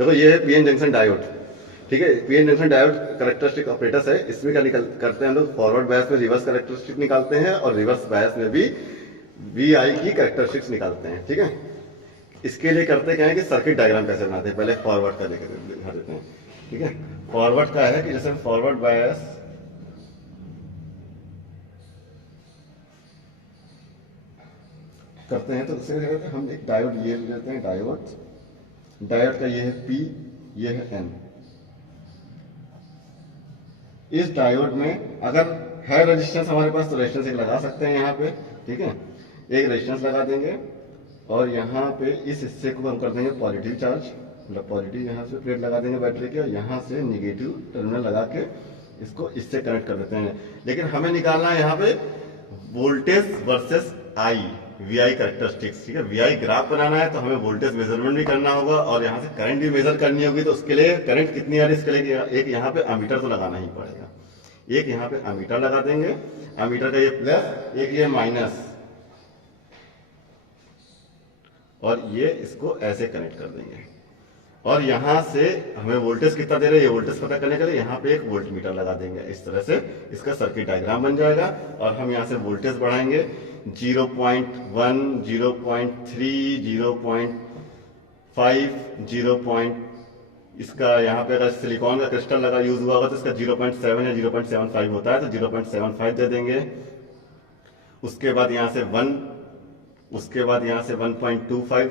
देखो ये है पीएन जंक्शन डायोड, ठीक है। PN junction diode characteristic operators है। इसमें क्या निकल करते हैं हम लोग, फॉरवर्ड बायस में रिवर्स कैरेक्टरिस्टिक निकालते हैं और रिवर्स बायस में भी वीआई की कैरेक्टरिस्टिक्स निकालते हैं, ठीक है। इसके लिए करते क्या है कि सर्किट डायग्राम कैसे बनाते हैं, पहले फॉरवर्ड का लेकर दिखा देते हैं, ठीक है। फॉरवर्ड का है कि जैसे फॉरवर्ड बायस करते हैं तो उससे हम एक डायोड ये लेते हैं, डायोड का ये है पी, ये है एन। इस डायोड में अगर है रेजिस्टेंस हमारे पास तो रेजिस्टेंस एक लगा सकते हैं यहाँ पे, ठीक है। एक रेजिस्टेंस लगा देंगे और यहाँ पे इस हिस्से को हम कर देंगे पॉजिटिव चार्ज, मतलब पॉजिटिव यहाँ से प्लेट लगा देंगे बैटरी के, और यहाँ से निगेटिव टर्मिनल लगा के इसको इससे कनेक्ट कर देते हैं। लेकिन हमें निकालना है यहाँ पे voltage versus I, VI characteristics, ठीक है। वीआई ग्राफ बनाना है तो हमें वोल्टेज मेजरमेंट भी करना होगा और यहाँ से करंट भी मेजर करनी होगी। तो उसके लिए करंट कितनी आ रही है इसके लिए एक यहाँ पे अमीटर तो लगाना ही पड़ेगा। एक यहाँ पे अमीटर लगा देंगे, अमीटर का ये प्लस, एक ये माइनस, और ये इसको ऐसे कनेक्ट कर देंगे। और यहां से हमें वोल्टेज कितना दे रहे हैं ये वोल्टेज पता करने के लिए यहाँ पे एक वोल्ट मीटर लगा देंगे। इस तरह से इसका सर्किट डायग्राम बन जाएगा और हम यहाँ से वोल्टेज बढ़ाएंगे 0.1, 0.3, 0.5, 0. इसका यहाँ पे अगर सिलिकॉन का क्रिस्टल लगा यूज हुआ होगा तो इसका 0.7 या 0.75 होता है तो 0.75 दे देंगे। उसके बाद यहाँ से 1, उसके बाद यहाँ से 1.25,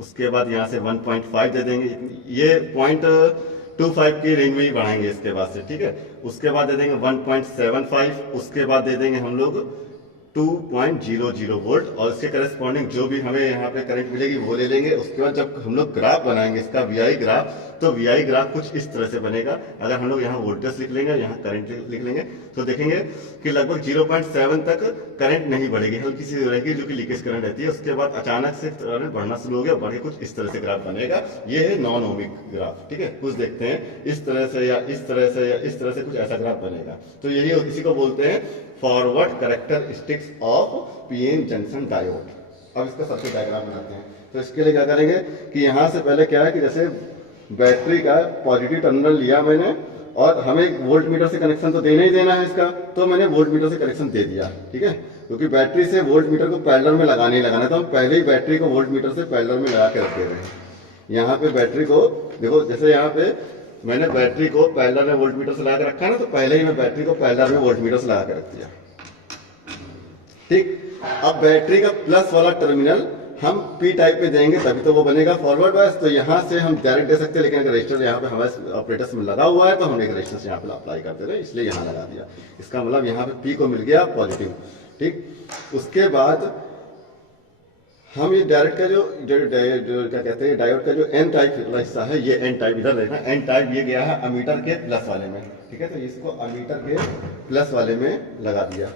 उसके बाद यहाँ से 1.5 दे देंगे। ये 0.25 की रेंज में ही बढ़ाएंगे इसके बाद से, ठीक है। उसके बाद दे देंगे 1.75, उसके बाद दे देंगे हम लोग 2.00 वोल्ट और इसके करस्पॉन्डिंग जो भी हमें यहाँ पे करंट मिलेगी वो ले लेंगे। उसके बाद जब हम लोग ग्राफ बनाएंगे इसका वीआई ग्राफ, तो वीआई ग्राफ कुछ इस तरह से बनेगा। अगर हम लोग यहाँ वोल्टेज लिख लेंगे, यहाँ करंट लिख लेंगे तो देखेंगे कि लगभग 0.7 तक करंट नहीं बढ़ेगी, हल्की सी रहेगी जो कि लीकेज करंट रहती है। उसके बाद अचानक से करंट बढ़ना शुरू हो गया, बढ़े कुछ इस तरह से ग्राफ बनेगा। ये है नॉन ओमिक ग्राफ, ठीक है। कुछ देखते हैं इस तरह से या इस तरह से या इस तरह से कुछ ऐसा ग्राफ बनेगा। तो यही इसी को बोलते हैं forward characteristics of PN junction diode. अब इसका सर्किट डायग्राम बनाते हैं। तो इसके लिए क्या करेंगे कि यहाँ से पहले क्या है कि जैसे बैटरी का पॉजिटिव टर्मिनल लिया मैंने और हमें वोल्ट मीटर से कनेक्शन तो देना ही देना है इसका, तो मैंने वोल्ट मीटर से कनेक्शन दे दिया, ठीक है। क्योंकि बैटरी से वोल्ट मीटर को पैरेलल में लगाना ही लगाना है, तो हम पहले ही बैटरी को वोल्ट मीटर से पैरेलल में लगा के रख दे रहे हैं। यहाँ पे बैटरी को देखो, जैसे यहाँ पे मैंने बैटरी को पैरेलल में वोल्ट मीटर से लगा के रखा है ना, तो पहले ही मैं बैटरी को पैरेलल में वोल्ट मीटर से लगा के रख दिया, ठीक। अब बैटरी का प्लस वाला टर्मिनल हम पी टाइप पे देंगे तभी तो वो बनेगा फॉरवर्ड बायस। तो यहाँ से हम डायरेक्ट दे सकते हैं, लेकिन अगर रजिस्टर यहाँ पे हमारे ऑपरेटर्स में लगा हुआ है तो हम एक रजिस्टर यहाँ पे अप्लाई करते रहे, इसलिए यहाँ लगा दिया। इसका मतलब यहाँ पे पी को मिल गया पॉजिटिव, ठीक। उसके बाद हम ये डायरेक्ट का जो क्या कहते हैं डायोड का जो एन टाइप हिस्सा है, ये एन टाइप इधर लेना, एन टाइप ये गया है अमीटर के प्लस वाले में, ठीक है। तो इसको अमीटर के प्लस वाले में लगा दिया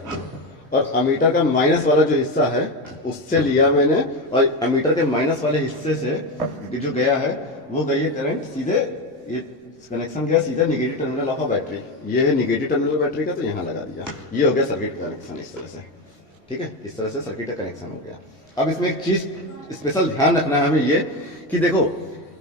और अमीटर का माइनस वाला जो हिस्सा है उससे लिया मैंने, और अमीटर के माइनस वाले हिस्से से जो गया है वो गई है करंट सीधे, ये कनेक्शन गया सीधे निगेटिव टर्मिनल ऑफ बैटरी। ये है निगेटिव टर्मिनल बैटरी का, तो यहाँ लगा दिया। ये हो गया सर्किट कनेक्शन इस तरह से, ठीक है। इस तरह से सर्किट का कनेक्शन हो गया। अब इसमें एक चीज स्पेशल ध्यान रखना है हमें, ये कि देखो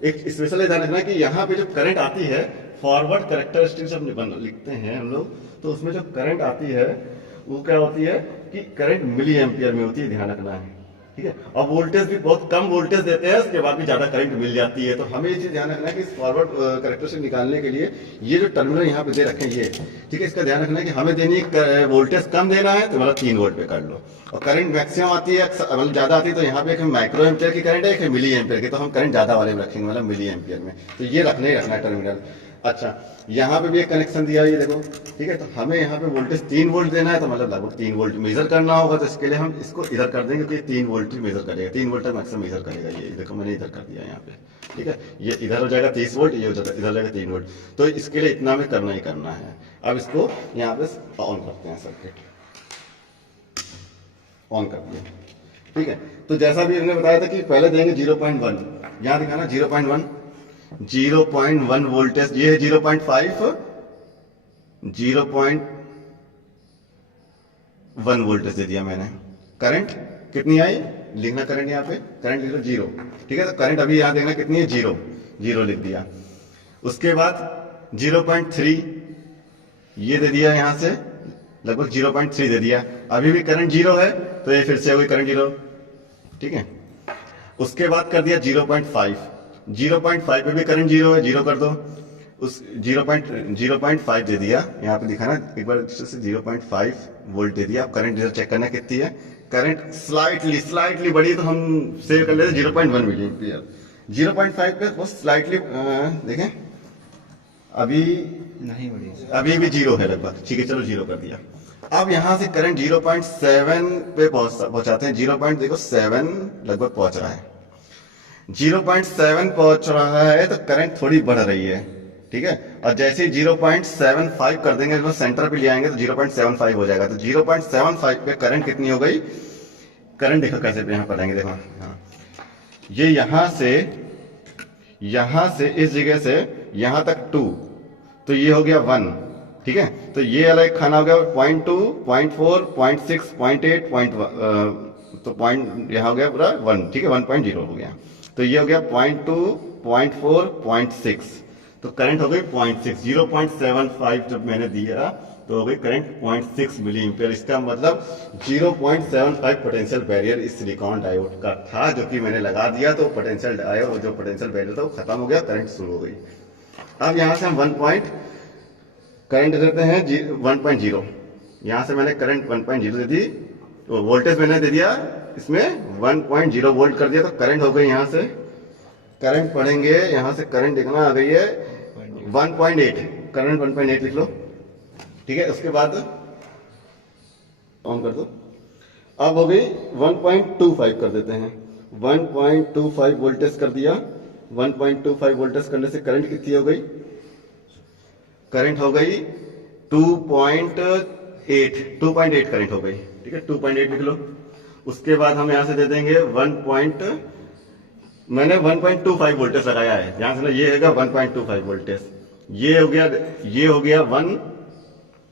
एक स्पेशल ध्यान रखना है कि यहाँ पे जो करंट आती है फॉरवर्ड कैरेक्टरिस्टिक जब लिखते हैं हम लोग, तो उसमें जो करंट आती है वो क्या होती है कि करंट मिली एम्पियर में होती है, ध्यान रखना है, ठीक है। और वोल्टेज भी बहुत कम वोल्टेज देते हैं, उसके बाद भी ज्यादा करंट मिल जाती है। तो हमें ये चीज ध्यान रखना है कि इस फॉरवर्ड कैरेक्टरिस्टिक निकालने के लिए ये जो टर्मिनल यहाँ पे दे रखे हैं ये, ठीक है, इसका ध्यान रखना है कि हमें देनी वोल्टेज कम देना है तो मतलब 3 वोल्ट पे कर लो। और करंट मैक्सिमम आती है मतलब ज्यादा आती है तो यहाँ पे एक माइक्रो एम्पियर की करंट है, एक मिली एम्पियर की, तो हम करंट ज्यादा वाले में रखेंगे मतलब मिली एम्पियर में। तो ये रखना ही रखना है टर्मिनल। अच्छा, यहाँ पे भी एक कनेक्शन दिया है, ये देखो, ठीक है। तो हमें यहाँ पे वोल्टेज 3 वोल्ट देना है, तो मतलब लगभग 3 वोल्ट मेजर करना होगा। तो इसके लिए हम इसको इधर कर देंगे कि 3 वोल्ट ही मेजर करेगा, 3 वोल्ट तक मैक्सिमम मेजर करेगा। ये देखो मैंने इधर कर दिया यहाँ पे, ठीक है। ये इधर हो जाएगा 30 वोल्ट, ये इधर हो जाएगा 3 वोल्ट। तो इसके लिए इतना में करना ही करना है। अब इसको यहाँ पे ऑन करते हैं, सर्किट ऑन कर दिया, ठीक है। तो जैसा भी हमने बताया था कि पहले देंगे 0.1, यहाँ दिखाना 0.1 वोल्टेज, ये है 0.5, 0.1 वोल्टेज दे दिया मैंने। करंट कितनी आई लिखना, करंट यहाँ पे करंट लिख लो 0, ठीक है। तो करंट अभी यहाँ देखना कितनी है 0, 0 लिख दिया। उसके बाद 0.3 ये दे दिया, यहाँ से लगभग 0.3 दे दिया। अभी भी करंट 0 है तो ये फिर से होगी करंट 0, ठीक है। उसके बाद कर दिया 0.5, 0.5 पे भी करंट 0 है, 0 कर दो। उस 0.5 दे दिया, यहाँ पे दिखा ना एक बार से 0.5 वोल्ट दे दिया। अब करंट चेक करना कितनी है, करंट स्लाइटली बढ़ी तो हम सेव कर लेते 0.1 मिली एम्पियर। 0.5 पे वो स्लाइटली देखें अभी नहीं बढ़ी, अभी भी 0 है लगभग, ठीक है चलो 0 कर दिया। अब यहाँ से करंट 0.7 पे पहुंचाते हैं, 0.7 लगभग पहुंच रहा है। 0.7 पहुंच रहा है तो करंट थोड़ी बढ़ रही है, ठीक है। और जैसे ही 0.75 कर देंगे, तो सेंटर पे ले आएंगे तो 0.75 हो जाएगा। तो 0.75 पे करंट कितनी हो गई, करंट देखो कैसे यहाँ पढ़ेंगे, देखो हाँ, ये यहाँ से इस जगह से यहाँ तक 2, तो ये हो गया 1, ठीक है। तो ये अलग खाना हो गया 0.2, 0.4, 0.6, 0.8, 0.1, तो पॉइंट यहाँ हो गया पूरा 1, ठीक है, 1.0 हो गया। तो ये हो गया 0.2, 0.4, 0.6, तो करंट हो गई 0.6। 0.75 जब मैंने दिया तो हो गई करंट 0.6 मिली एम्पियर। इसका मतलब 0.75 पोटेंशियल बैरियर इस सिलिकॉन डायोड का था, जो कि मैंने लगा दिया तो पोटेंशियल डायोड जो पोटेंशियल बैरियर था वो खत्म हो गया, करंट शुरू हो गई। अब यहाँ से हम करंट देते हैं 1.0, यहाँ से मैंने करंट 1.0 दे दी, तो वोल्टेज मैंने दे दिया इसमें 1.0 वोल्ट कर दिया, तो करंट हो गई। यहाँ से करंट पढ़ेंगे, यहाँ से करंट देखना आ गई है 1.8, करंट 1.8 लिख लो, ठीक है। उसके बाद ऑन कर दो। अब हो गई 1.25 कर देते हैं, 1.25 वोल्टेज कर दिया। 1.25 वोल्टेज करने से करंट कितनी हो गई, करंट हो गई 2.8 करंट हो गई, ठीक है, 2.8 लिख लो। उसके बाद हम यहां से दे देंगे मैंने 1.25 वोल्टेज लगाया है, ध्यान से ना, ये है 1.25 वोल्टेज, ये हो गया 1,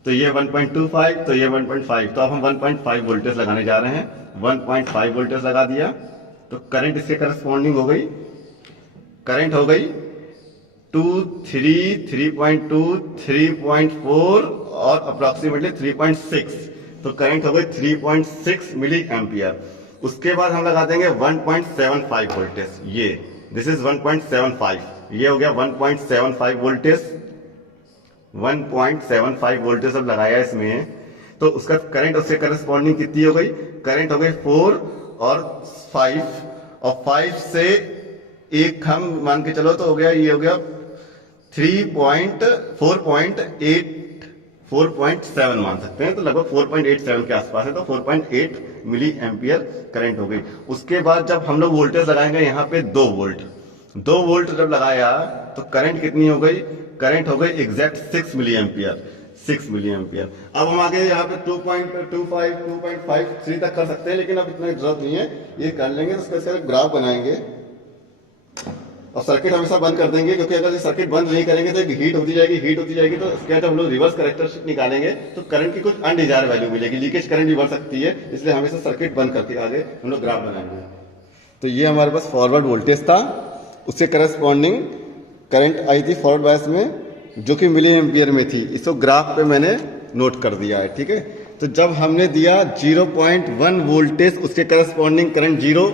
तो ये 1.25, तो ये 1.5, तो अब हम 1.5 वोल्टेज लगाने जा रहे हैं। 1.5 वोल्टेज लगा दिया तो करंट इसके करस्पॉन्डिंग हो गई, करंट हो गई 2, 3, 3.2, 3.4 और अप्रोक्सीमेटली 3.6, तो करंट हो गई 3.6 मिली एम्पियर। उसके बाद हम लगा देंगे 1.75 वोल्टेज, ये दिस इज 1.75, ये हो गया 1.75 वोल्टेज। 1.75 वोल्टेज अब लगाया इसमें, तो उसका करंट उससे करस्पॉन्डिंग कितनी हो गई, करंट हो गई 4 और 5, और 5 से एक हम मान के चलो तो हो गया, ये हो गया 4.7 मान सकते हैं, तो लगभग 4.87 के आसपास है, तो 4.8 मिली एम्पियर करंट हो गई। उसके बाद जब हम लोग वोल्टेज लगाएंगे यहाँ पे 2 वोल्ट जब लगाया तो करंट कितनी हो गई, करंट हो गई exact 6 milliampere, 6 milliampere. अब हम आगे यहाँ पे 2.25, 2.53 तक कर सकते हैं, लेकिन अब इतना जरूरत नहीं है, ये कर लेंगे तो उसका ग्राफ बनाएंगे और सर्किट हमेशा बंद कर देंगे, क्योंकि अगर ये सर्किट बंद नहीं करेंगे तो हीट होती जाएगी, तो इसके बाद हम लोग रिवर्स कैरेक्टरिस्टिक निकालेंगे तो करंट की कुछ अनडिजायर वैल्यू मिलेगी, लीकेज करंट भी बढ़ सकती है, इसलिए हमेशा सर्किट बंद करके आगे हम लोग ग्राफ बनाएंगे। तो ये हमारे पास फॉरवर्ड वोल्टेज था, उससे करस्पॉन्डिंग करंट आई थी फॉरवर्ड बायस में, जो कि मिली एम्पियर में थी, इसको ग्राफ पे मैंने नोट कर दिया है, ठीक है। तो जब हमने दिया 0.1 वोल्टेज, उसके करस्पॉन्डिंग करंट 0,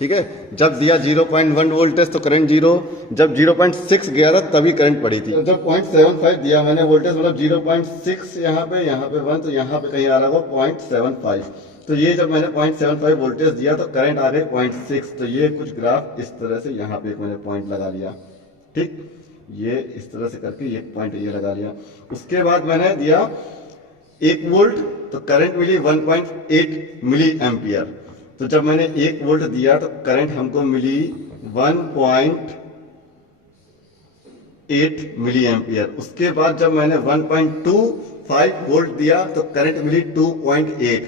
ठीक है। जब दिया 0.1 वोल्टेज तो करंट 0, जब 0.6 गया था तभी करंट पड़ी थी। तो जब 0.75 दिया मैंने वोल्टेज, मतलब 0.6 यहाँ पे 1, तो यहाँ पे कहीं आ रहा होगा 0.75, तो ये जब मैंने 0.75 वोल्टेज दिया तो करंट आ गए 0.6, तो ये कुछ ग्राफ इस तरह से यहाँ पे मैंने पॉइंट लगा लिया, ठीक, ये इस तरह से करके ये पॉइंट ये लगा लिया। उसके बाद मैंने दिया 1 वोल्ट, तो करंट मिली 1.8 मिली एम्पियर। तो जब मैंने 1 वोल्ट दिया तो करंट हमको मिली 1.8 मिली एम्पियर। उसके बाद जब मैंने 1.25 वोल्ट दिया तो करंट मिली 2.8।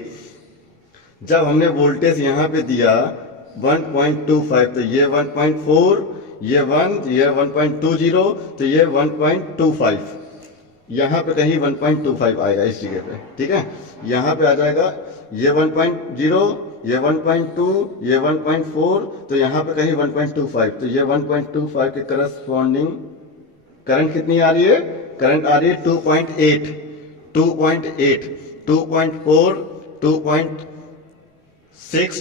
जब हमने वोल्टेज यहाँ पे दिया 1.25, तो ये 1.4, ये 1, ये 1.20, तो ये 1.25, यहाँ पे कहीं 1.25 आएगा इस जगह पे, ठीक है। यहाँ पे आ जाएगा ये 1.0, ये 1.2, ये 1.4, तो यहाँ पे कहीं 1.25, तो ये 1.25 के करस्पॉन्डिंग करंट कितनी आ रही है, करंट आ रही है 2.8, 2.8, 2.4, 2.6,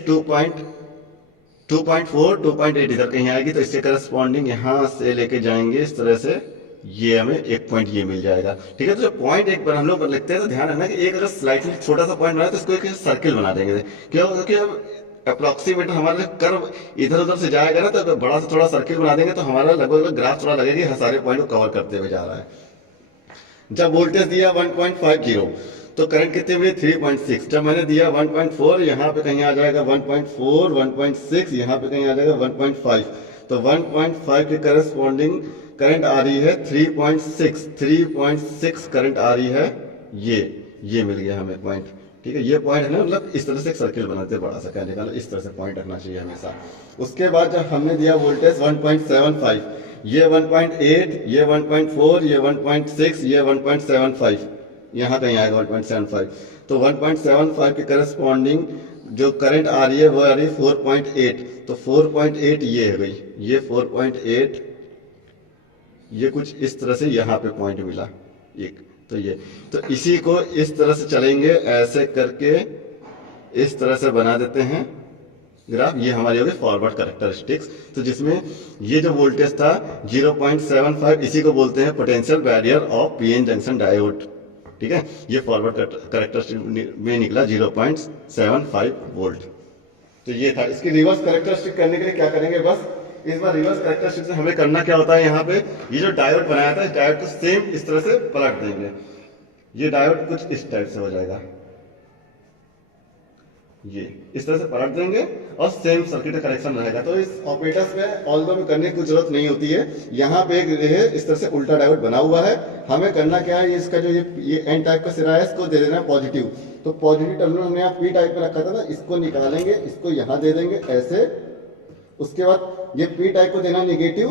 2.4, 2.8 इधर कहीं आएगी, तो इसके करस्पॉन्डिंग यहां से लेके जाएंगे इस तरह से, ये हमें एक पॉइंट ये मिल जाएगा, ठीक है। तो जो पॉइंट एक बार हम लोग लिखते हैं तो ध्यान रखना कि एक अगर स्लाइटली छोटा सा पॉइंट बनाए तो इसको एक सर्किल बना देंगे, क्यों, क्योंकि अप्रोक्सीमेट हमारे कर्व इधर उधर से जाएगा ना, तो बड़ा सा थोड़ा सर्किल बना देंगे तो हमारा लगभग ग्राफ थोड़ा लगेगा कि सारे पॉइंट को कवर करते हुए जा रहा है। जब वोल्टेज दिया 1.50 तो करंट कितने मिले 3.6, जब मैंने दिया 1.4 यहाँ पे कहीं आ जाएगा 1.4, 1.6 यहाँ पे कहीं आ जाएगा 1.5, तो 1.5 के करस्पॉन्डिंग करंट आ रही है 3.6 करंट आ रही है, ये मिल गया हमें पॉइंट, ठीक है। ये पॉइंट है ना, मतलब इस तरह से एक सर्किल बनाते हैं बड़ा सा, कहने का इस तरह से पॉइंट रखना चाहिए हमेशा। उसके बाद जब हमने दिया वोल्टेज 1.75, ये 1.8, ये 1.4, ये 1.6, ये 1.75, यहाँ कहीं आएगा 1.75, तो 1.75 के करस्पॉन्डिंग जो करंट आ रही है वो आ रही है 4.8, तो 4.8 ये हो गई, ये 4.8, ये कुछ इस तरह से यहाँ पे पॉइंट मिला एक, तो ये, तो इसी को इस तरह से चलेंगे, ऐसे करके इस तरह से बना देते हैं ग्राफ, ये हमारी हो गई फॉरवर्ड कैरेक्टरिस्टिक्स। तो जिसमें ये जो वोल्टेज था 0.75, इसी को बोलते हैं potential barrier of PN junction diode, ठीक है। ये फॉरवर्ड कैरेक्टरिस्टिक में निकला 0.75 वोल्ट। तो ये था। इसकी रिवर्स कैरेक्टरिस्टिक करने के लिए क्या करेंगे, बस इस बार रिवर्स कैरेक्टरिस्टिक से हमें करना क्या होता है, यहाँ पे ये जो डायोड बनाया था, इस डायोड को सेम इस तरह से पलट देंगे, ये डायोड कुछ इस टाइप से हो जाएगा, ये इस तरह से पलट देंगे और सेम सर्किट का कनेक्शन रहेगा। तो इस ऑपरेटर्स में ऑल्दो में करने की जरूरत नहीं होती है, यहाँ पे एक है इस तरह से उल्टा डायोड बना हुआ है, हमें करना क्या है, इसका जो ये एन टाइप का सिरा है इसको दे देना पॉजिटिव, तो पॉजिटिव टर्मिनल हमने यहाँ पी टाइप में रखा था ना, इसको निकालेंगे, इसको यहाँ दे देंगे ऐसे। उसके बाद ये पी टाइप को देना निगेटिव,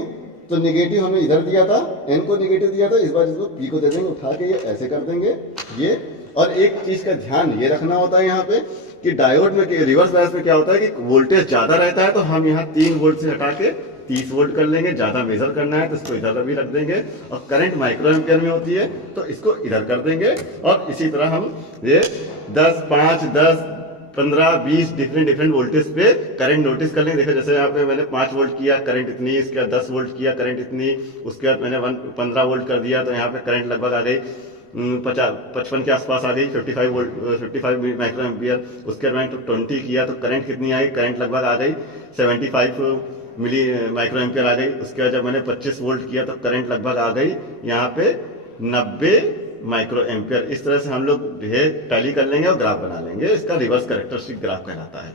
तो निगेटिव हमने इधर दिया था, एन को निगेटिव दिया था, इस बार इसको पी को दे देंगे, उठा के ये ऐसे कर देंगे ये। और एक चीज का ध्यान ये रखना होता है यहाँ पे कि डायोड में रिवर्स बायस में क्या होता है कि वोल्टेज ज्यादा रहता है तो हम यहाँ 3 वोल्ट से हटा के 30 वोल्ट कर लेंगे, ज्यादा मेजर करना है तो इसको इधर भी रख देंगे, और करंट माइक्रो एम्पियर में होती है तो इसको इधर कर देंगे। और इसी तरह हम ये 10, 5, 10, 15, 20 डिफरेंट वोल्टेज पे करंट नोटिस कर लेंगे। देखो जैसे यहाँ पे मैंने 5 वोल्ट किया करंट इतनी, इसके बाद 10 वोल्ट किया करंट इतनी, उसके बाद मैंने 15 वोल्ट कर दिया तो यहाँ पे करंट लगभग आ गई 55 के आसपास आ गई, 55 वोल्ट, 55 माइक्रो एम्पियर। उसके बाद मैंने 20 किया तो करंट कितनी आई, करंट लगभग आ गई 75 मिली माइक्रो एम्पियर आ गई। उसके बाद जब मैंने 25 वोल्ट किया तो करंट लगभग आ गई यहाँ पे 90 माइक्रो एम्पियर। इस तरह से हम लोग टैली कर लेंगे और ग्राफ बना लेंगे, इसका रिवर्स कैरेक्टरिस्टिक ग्राफ कहलाता है।